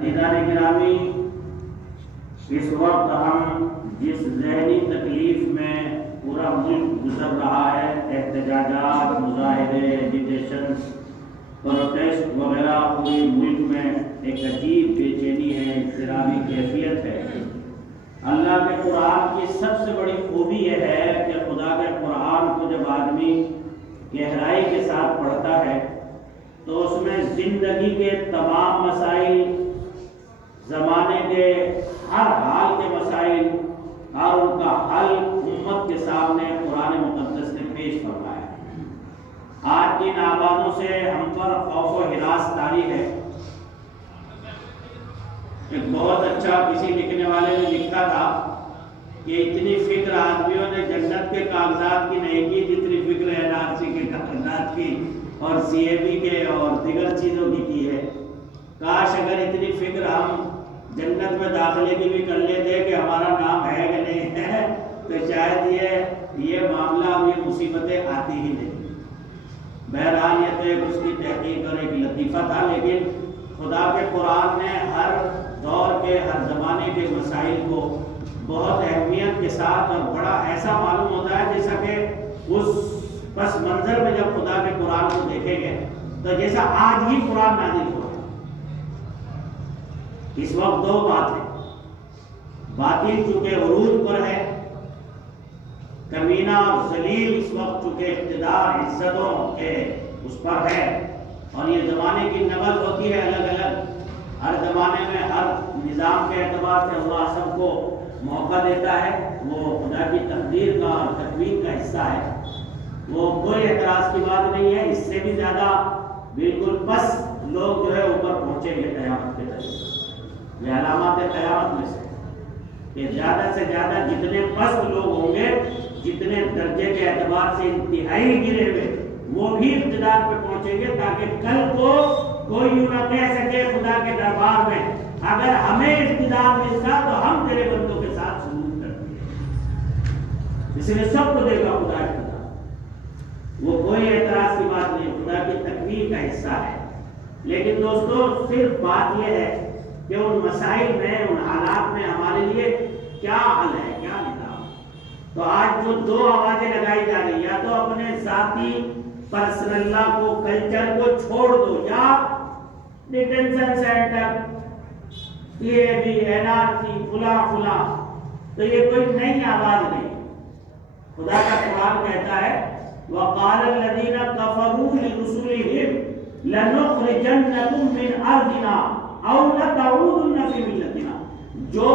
عزیزان گرامی، اس وقت ہم جس ذہنی تکلیف میں پورا ملک گزر رہا ہے، احتجاجات، مظاہرے، ایجیٹیشنز، پروٹیسٹ وغیرہ، پورے ملک میں ایک عجیب بے چینی ہے، اضطرابی کیفیت ہے۔ اللہ کے قرآن کی سب سے بڑی خوبی یہ ہے کہ خدا کے قرآن کو جب آدمی گہرائی کے ساتھ پڑھتا ہے تو اس میں زندگی کے تمام مسائل، زمانے کے ہر حال کے مسائل اور ان کا حل امت کے سامنے قرآن مقدس نے پیش فرمایا ہے۔ آج کی ان آوازوں سے ہم پر خوف و ہراس طاری ہے۔ ایک بہت اچھا کسی لکھنے والے نے لکھا تھا کہ اتنی فکر آدمیوں نے جنت کے کاغذات کی نہیں کی جتنی فکر NRC کے کاغذات کی اور CAB کے اور دیگر چیزوں کی ہے۔ کاش اگر اتنی فکر ہم جنت میں داخلے کی بھی کر لیتے کہ ہمارا نام ہے کہ نہیں ہے تو شاید یہ معاملہ اب یہ مصیبتیں آتی ہی نہیں۔ بہرحال یہ تو ایک اس کی تحقیق اور ایک لطیفہ تھا، لیکن خدا کے قرآن نے ہر دور کے ہر زمانے کے مسائل کو بہت اہمیت کے ساتھ اور بڑا ایسا معلوم ہوتا ہے جیسا کہ اس پس منظر میں جب خدا کے قرآن کو دیکھیں گے تو جیسا آج ہی قرآن نازل ہوا۔ اس وقت دو باتیں، باطل چونکہ عروج پر ہے، کمینہ اور ذلیل اس وقت چونکہ اقتدار عزتوں کے اس پر ہے، اور یہ زمانے کی نبض ہوتی ہے الگ الگ۔ ہر زمانے میں ہر نظام کے اعتبار سے اللہ سب کو موقع دیتا ہے، وہ خدا کی تقدیر کا اور تقویم کا حصہ ہے، وہ کوئی اعتراض کی بات نہیں ہے۔ اس سے بھی زیادہ بالکل پس لوگ جو ہے اوپر پہنچیں گے قیامت کے طریقے، یہ علامات قیامت میں سے کہ زیادہ سے زیادہ جتنے پست لوگ ہوں گے، جتنے درجے کے اعتبار سے انتہائی گرے ہوئے، وہ بھی اقتدار پہ پہنچیں گے، تاکہ کل کو کوئی یوں نہ کہہ سکے خدا کے دربار میں اگر ہمیں اقتدار ملتا تو ہم تیرے بندوں کے ساتھ سلوک کرتے، اس لیے سب کو دے گا خدا اقتدار، وہ کوئی اعتراض کی بات نہیں، خدا کی تقدیر کا حصہ ہے۔ لیکن دوستو صرف بات یہ ہے کہ ان مسائل میں، ان حالات میں ہمارے لیے کیا حل ہے، کیا نظام۔ تو آج جو دو آوازیں لگائی جا رہی، یا تو اپنے ذاتی پرسنل لا کو، کلچر کو چھوڑ دو، یا ڈیٹینشن سینٹر، CAB، NRC، فلاں، تو یہ کوئی نئی آواز نہیں۔ خدا کا قرآن کہتا ہے وَقَالَ الَّذِينَ كَفَرُوا لِرُسُلِهِمْ لَنُخْرِجَنَّكُمْ مِنْ أَرْضِنَا أَوْ لَتَعُودُنَّ فِي مِلَّتِنَا۔ جو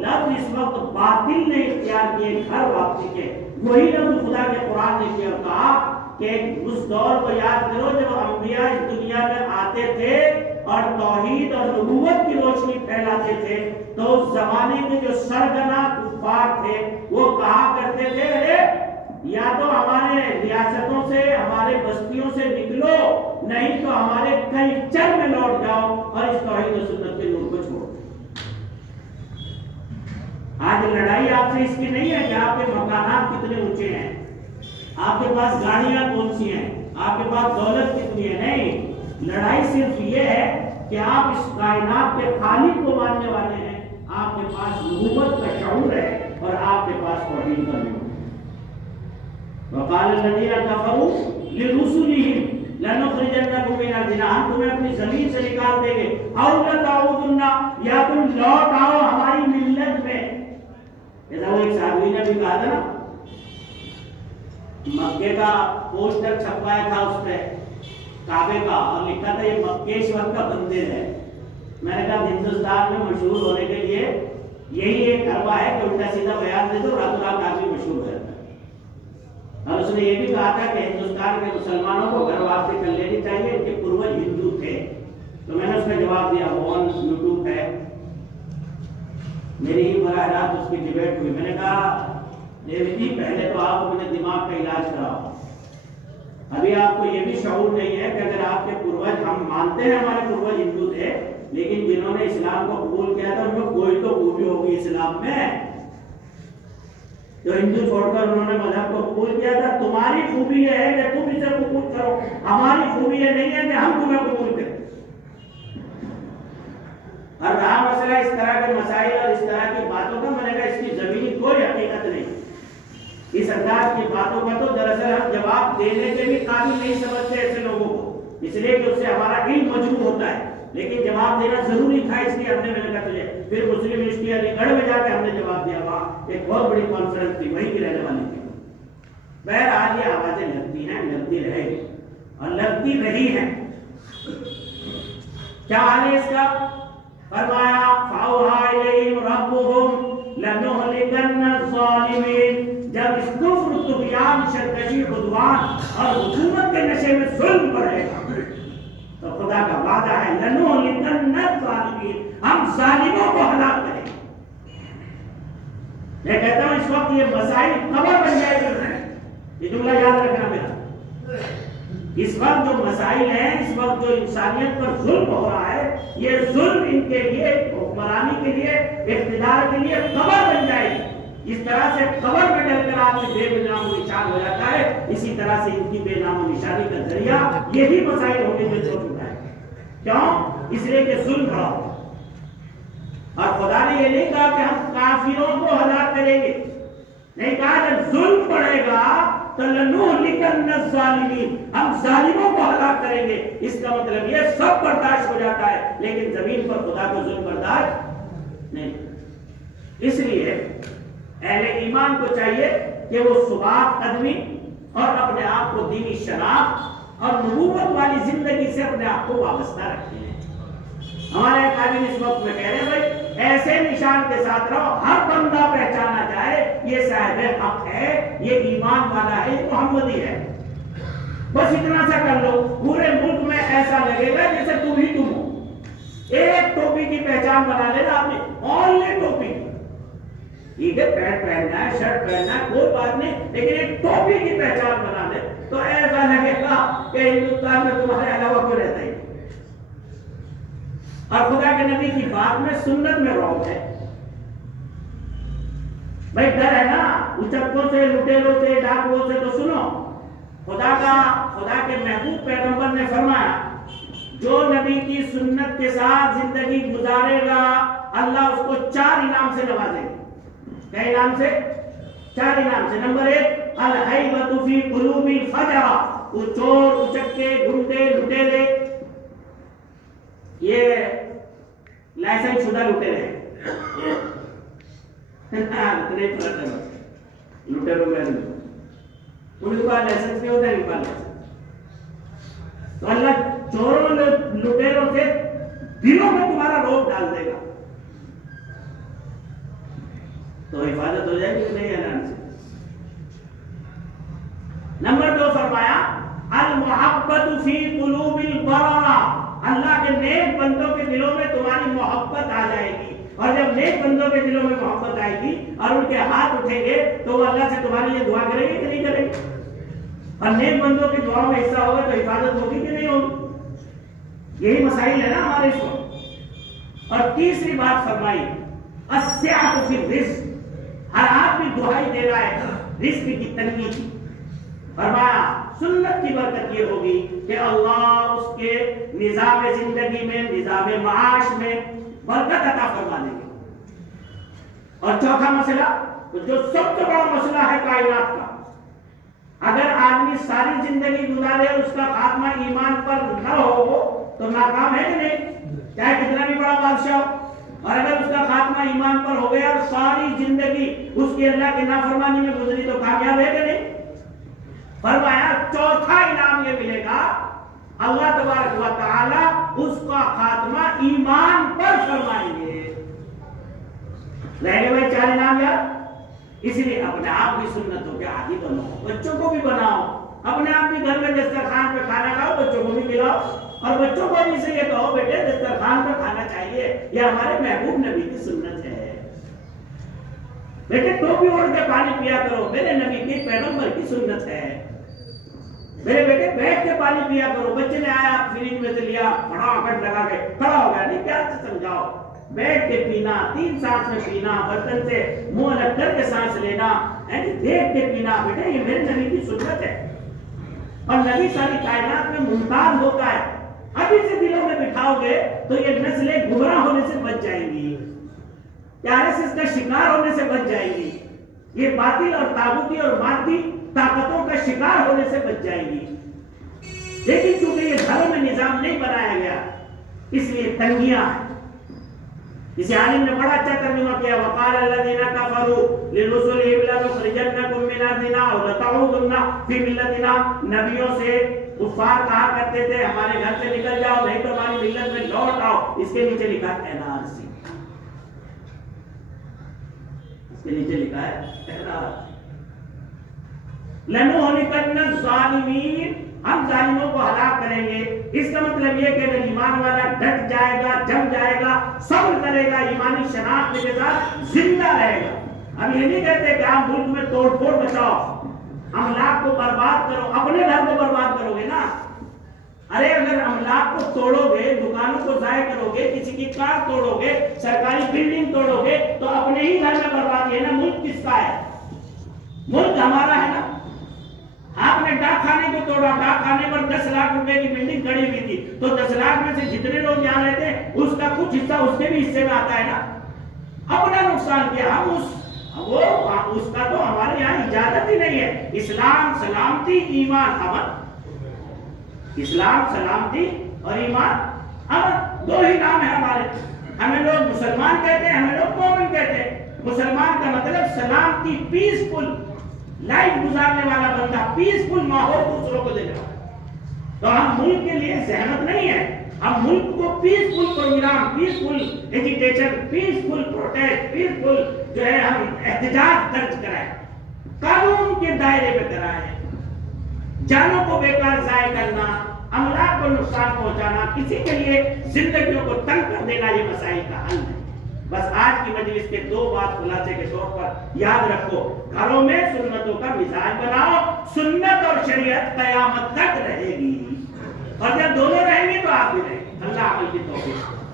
لفظ اس وقت باطل نے اختیار کیے گھر واپسی کے، وہی لفظ خدا کے قرآن نے کیا، کہا کہ اس دور کو یاد کرو جب انبیاء اس دنیا میں آتے تھے اور توحید اور نبوت کی روشنی پھیلاتے تھے، تو اس زمانے کے جو سرگنا کفار تھے وہ کہا کرتے تھے ارے یا تو ہمارے ریاستوں سے، ہمارے بستیوں سے نکلو، نہیں تو ہمارے کلچر میں لوٹ جاؤ اور اس توحید و سنت کے نور کو چھوڑو۔ آج لڑائی آپ سے اس کی نہیں ہے کہ آپ کے مکانات کتنے اونچے ہیں، آپ کے پاس گاڑیاں کون سی ہیں، آپ کے پاس دولت کتنی ہے، نہیں۔ لڑائی صرف یہ ہے کہ آپ اس کائنات کے خالق کو ماننے والے ہیں، آپ کے پاس نبوت کا شعور ہے اور آپ کے پاس توحید کا نور ہے۔ وَقَالَ الَّذِينَ كَفَرُوا لِرُسُلِهِمْ لَنُخْرِجَنَّكُمْ مِنْ أَرْضِنَا، ہم تمہیں اپنی زمین سے نکال دیں گے، أَوْ لَتَعُودُنَّ، یا تم لوٹ آؤ ہماری ملت میں۔ ایسا وہ ایک صحابی نے بھی کہا تھا نا، مکے کا پوسٹر چھپایا تھا اس پہ کعبے کا، اور لکھا تھا یہ مکیشور کا مندر ہے۔ میں نے کہا ہندوستان میں مشہور ہونے کے لیے یہی ایک حربہ ہے کہ الٹا سیدھا بیان دے دو، رات رات آدمی مشہور ہو جاتا ہے۔ اور اس نے یہ بھی کہا تھا کہ ہندوستان کے مسلمانوں کو گھر واپسی کر لینی چاہیے، ان کے پروج ہندو تھے۔ تو میں نے اس میں جواب دیا، آن یوٹیوب ہے، میری ہی براہ راست اس کی ڈیبیٹ ہوئی۔ میں نے کہا دیوی پہلے تو آپ اپنے دماغ کا علاج کراؤ، ابھی آپ کو یہ بھی شعور نہیں ہے کہ اگر آپ کے پروج، ہم مانتے ہیں ہمارے پروج ہندو تھے، لیکن جنہوں نے اسلام کو قبول کیا تھا ان میں کوئی تو خوبی ہوگی اسلام میں، جو ہندو چھوڑ کر انہوں نے مذہب کو قبول کیا تھا۔ تمہاری خوبی یہ ہے کہ تم اسے قبول کرو، ہماری خوبی یہ نہیں ہے کہ ہم تمہیں قبول کریں۔ مسئلہ اس طرح کے مسائل اور اس طرح کی باتوں کا، میں نے کہا اس کی زمینی کوئی حقیقت نہیں. اس انداز کی باتوں کا تو دراصل ہم جواب دینے کے بھی قابل نہیں سمجھتے ایسے لوگوں کو، اس لیے کہ اس سے ہمارا علم مجروح ہوتا ہے. لیکن جواب دینا ضروری تھا، اس لیے ہم نے، میں نے کہا چلے. پھر مسلم یونیورسٹی علی گڑھ میں جا کے ہم نے جواب دیا. وہاں ایک بہت بڑی کانفرنس تھی، وہیں کی رہنے والی تھی. بہرحال یہ آوازیں لگتی ہیں، لگتی رہے گی اور لگتی رہی ہیں. کیا حال ہے اس کا؟ فرمایا فَأَوْحَىٰ إِلَيْهِمْ رَبُّهُمْ لَنُهْلِكَنَّ الظَّالِمِينَ. جب اس کفر، طغیان، سرکشی، عدوان اور حکومت کے نشے میں ظلم بڑھے گا تو خدا کا وعدہ ہے لَنُهْلِكَنَّ الظَّالِمِينَ، ہم ظالموں کو ہلاک کریں گے. میں کہتا ہوں اس وقت یہ مسائل قبر بن جائے گا. یہ جملہ یاد رکھنا میرا. اس وقت جو مسائل ہیں، اس وقت جو انسانیت پر ظلم ہو رہا ہے، یہ ظلم ان کے لیے، حکمرانی کے لیے، اقتدار کے لیے قبر بن جائے گی. اس طرح سے قبر میں ڈل کر آدمی بے نام و نشان ہو جاتا ہے، اسی طرح سے ان کی بے نام و نشانی کا ذریعہ یہی مسائل ہوں گے جو چھوٹ اٹھائے. کیوں؟ اس لیے کہ ظلم بڑا ہو. اور خدا نے یہ نہیں کہا کہ ہم کافروں کو ہلاک کریں گے، نہیں کہا جب ظلم بڑھے گا تو لَنُهْلِكَنَّ الظَّالِمِينَ، ہم ظالموں کو ہلاک کریں گے. اس کا مطلب یہ سب برداشت ہو جاتا ہے، لیکن زمین پر خدا کو ظلم برداشت نہیں. اس لیے اہل ایمان کو چاہیے کہ وہ ثبات قدمی اور اپنے آپ کو دینی شناخت اور نبوت والی زندگی سے اپنے آپ کو وابستہ رکھتے ہیں. ہمارے قائدین اس وقت میں کہہ رہے ہیں بھائی ایسے نشان کے ساتھ رہو، ہر بندہ پہچانا جائے یہ صاحب حق ہے، یہ ایمان والا ہے، یہ محمدی ہے. بس اتنا سا کر لو، پورے ملک میں ایسا لگے گا جیسے تم ہی تم ہو. ایک ٹوپی کی پہچان بنا لینا آپ نے، اونلی ٹوپی. ٹھیک ہے، پینٹ پہننا ہے، شرٹ پہننا ہے، کوئی بات نہیں، لیکن ایک ٹوپی کی پہچان بنا لے تو ایسا لگے گا کہ ہندوستان میں تمہارے علاوہ کوئی رہتا ہی. اور خدا کے نبی کی بات میں، سنت میں روب ہے. بھائی ڈر ہے نا اچکوں سے، لٹیروں سے، ڈاکوؤں سے، تو سنو خدا کے محبوب پیغمبر نے فرمایا جو نبی کی سنت کے ساتھ زندگی گزارے گا اللہ اس کو 4 انعام سے نوازے گا. کیا انعام سے؟ 4 انعام سے. نمبر 1 الہیبۃ فی قلوب الفجرہ، وہ چور، اچکے، گنڈے، لٹیرے، یہ لائسنس شدہ لٹیرے ہیں. لٹیروں میں ان کے پاس لائسنس نہیں ہوتا ہے، ان کے پاس لائسنس. تو اللہ چوروں لٹیروں سے دلوں میں تمہارا روب ڈال دے گا تو حفاظت ہو جائے گی نہیں اعلان سے. نمبر 2 فرمایا المحبت فی قلوب البررہ، اللہ کے نیک بندوں کے دلوں میں تمہاری محبت آ جائے گی. اور جب نیک بندوں کے دلوں میں محبت آئے گی اور ان کے ہاتھ اٹھیں گے تو وہ اللہ سے تمہارے لیے دعا کریں گے کہ نہیں کریں گے؟ اور نیک بندوں کی دعاؤں میں حصہ ہوگا تو حفاظت ہوگی کہ نہیں ہوگی؟ یہی مسائل ہے نا ہمارے اس وقت. اور تیسری بات فرمائی السعۃ فی الرزق، ہر آدمی دعائی دے رہا ہے رزق کی تنگی کی. فرمایا سنت کی برکت یہ ہوگی کہ اللہ اس کے نظام زندگی میں، نظام معاش میں برکت عطا فرما دیں گے. اور چوتھا مسئلہ جو سب سے بڑا مسئلہ ہے کائنات کا، اگر آدمی ساری زندگی گزارے اور اس کا خاتمہ ایمان پر نہ ہو تو ناکام ہے کہ نہیں؟ چاہے کتنا بھی بڑا بادشاہ ہو. اور اگر اس کا خاتمہ ایمان پر ہو گیا اور ساری زندگی اس کی اللہ کی نافرمانی میں گزری تو کامیاب ہے کہ نہیں؟ فرمایا چوتھا انعام یہ ملے گا اللہ تبارک و تعالی اس کا خاتمہ ایمان پر فرمائیں گے. رہ گئے بھائی 4 انعام یار. اسی لیے اپنے آپ بھی سنتوں کے عادی بنو، بچوں کو بھی بناؤ، اپنے آپ بھی گھر میں دسترخوان پہ کھانا کھاؤ، بچوں کو بھی کھلاؤ، اور بچوں کو بھی سے یہ کہو بیٹے دسترخوان پہ کھانا چاہیے، یہ ہمارے محبوب نبی کی سنت ہے. بیٹے ٹوپی اوڑھ کے پانی پیا کرو، میرے نبی کی پیغمبر کی سنت ہے. میرے بیٹے بیٹھ کے پانی پیا کرو، بچے نے آیا فریج میں سے لیا پھٹافٹ لگا کے کھڑا ہو گیا، نہیں پیار سے سمجھاؤ. بیٹھ کے پینا، 3 سانس میں پینا، برتن سے منہ الگ کر کے سانس لینا، دیکھ کے پینا. بیٹے یہ میرے نبی کی سنت ہے. اور نبی ساری کائنات میں ممتاز ہوتا ہے ابھی سے دلوں میں بٹھاؤ گے تو یہ نسلیں گمراہ ہونے سے بچ جائیں گی، RSS کا شکار ہونے سے بچ جائیں گی، یہ باطل اور طاغوتی اور مادی طاقتوں کا شکار ہونے سے بچ جائیں گی۔ لیکن چونکہ یہ گھروں میں نظام نہیں بنایا گیا اس لیے تنگیاں ہیں۔ اس عالم نے بڑا اچھا ترجمہ کیا، وقال الذين كفروا لرسلهم لنخرجنكم من ارضنا او لتعودن في ملتنا، نبیوں سے کفار کہا کرتے تھے ہمارے گھر سے نکل جاؤ نہیں تو ہماری ملت میں لوٹ آؤ۔ اس کے نیچے لکھا ہے NRC، اس کے نیچے لکھا ہے NRC، لنهلكن الظالمین، ہم ظالموں کو ہلاک کریں گے۔ اس کا مطلب یہ کہ اگر ایمان والا ڈٹ جائے گا، جم جائے گا، صبر کرے گا، ایمانی شناخت کے ساتھ زندہ رہے گا۔ ہم یہ نہیں کہتے کہ آپ ملک میں توڑ پھوڑ مچاؤ، املاک کو برباد کرو، اپنے گھر کو برباد کرو گے نا۔ ارے اگر املاک کو توڑو گے، دکانوں کو ضائع کرو گے، کسی کی کار توڑو گے، سرکاری بلڈنگ توڑو گے تو اپنے ہی گھر میں بربادی ہے نا۔ ملک کس کا ہے؟ ملک ہمارا ہے نا۔ آپ نے ڈاک خانے کو توڑا، ڈاک خانے پر 10 لاکھ روپے کی بلڈنگ کھڑی ہوئی تھی تو 10 لاکھ میں سے جتنے لوگ یہاں رہتے ہیں اس کا کچھ حصہ اس کے بھی حصے میں آتا ہے نا۔ اپنا نقصان کیا، ہم اس کا تو ہمارے یہاں اجازت ہی نہیں ہے۔ اسلام سلامتی، ایمان امن، اسلام سلامتی اور ایمان امن، دو ہی نام ہے ہمارے۔ ہمیں لوگ مسلمان کہتے ہیں، ہمیں لوگ مومن کہتے ہیں۔ مسلمان کا مطلب سلامتی، پیسفل لائف گزارنے والا بندہ، پیسفل ماحول دوسروں کو دینے والا۔ تو ہم ملک کے لیے زحمت نہیں ہے، ہم ملک کو peaceful programme, peaceful agitation, peaceful protest, peaceful جو ہے ہم احتجاج درج کرائیں، قانون کے دائرے میں کرائیں۔ جانوں کو بیکار ضائع کرنا، املاک کو نقصان پہنچانا، کسی کے لیے زندگیوں کو تنگ کر دینا، یہ مسائل کا حل ہے۔ بس آج کی مجلس کے 2 بات خلاصے کے طور پر یاد رکھو، گھروں میں سنتوں کا مزاج بناؤ، سنت اور شریعت قیامت تک رہے گی، اور جب دونوں رہیں گے تو آپ بھی رہیں گے۔ اللہ عمل کی توفیق۔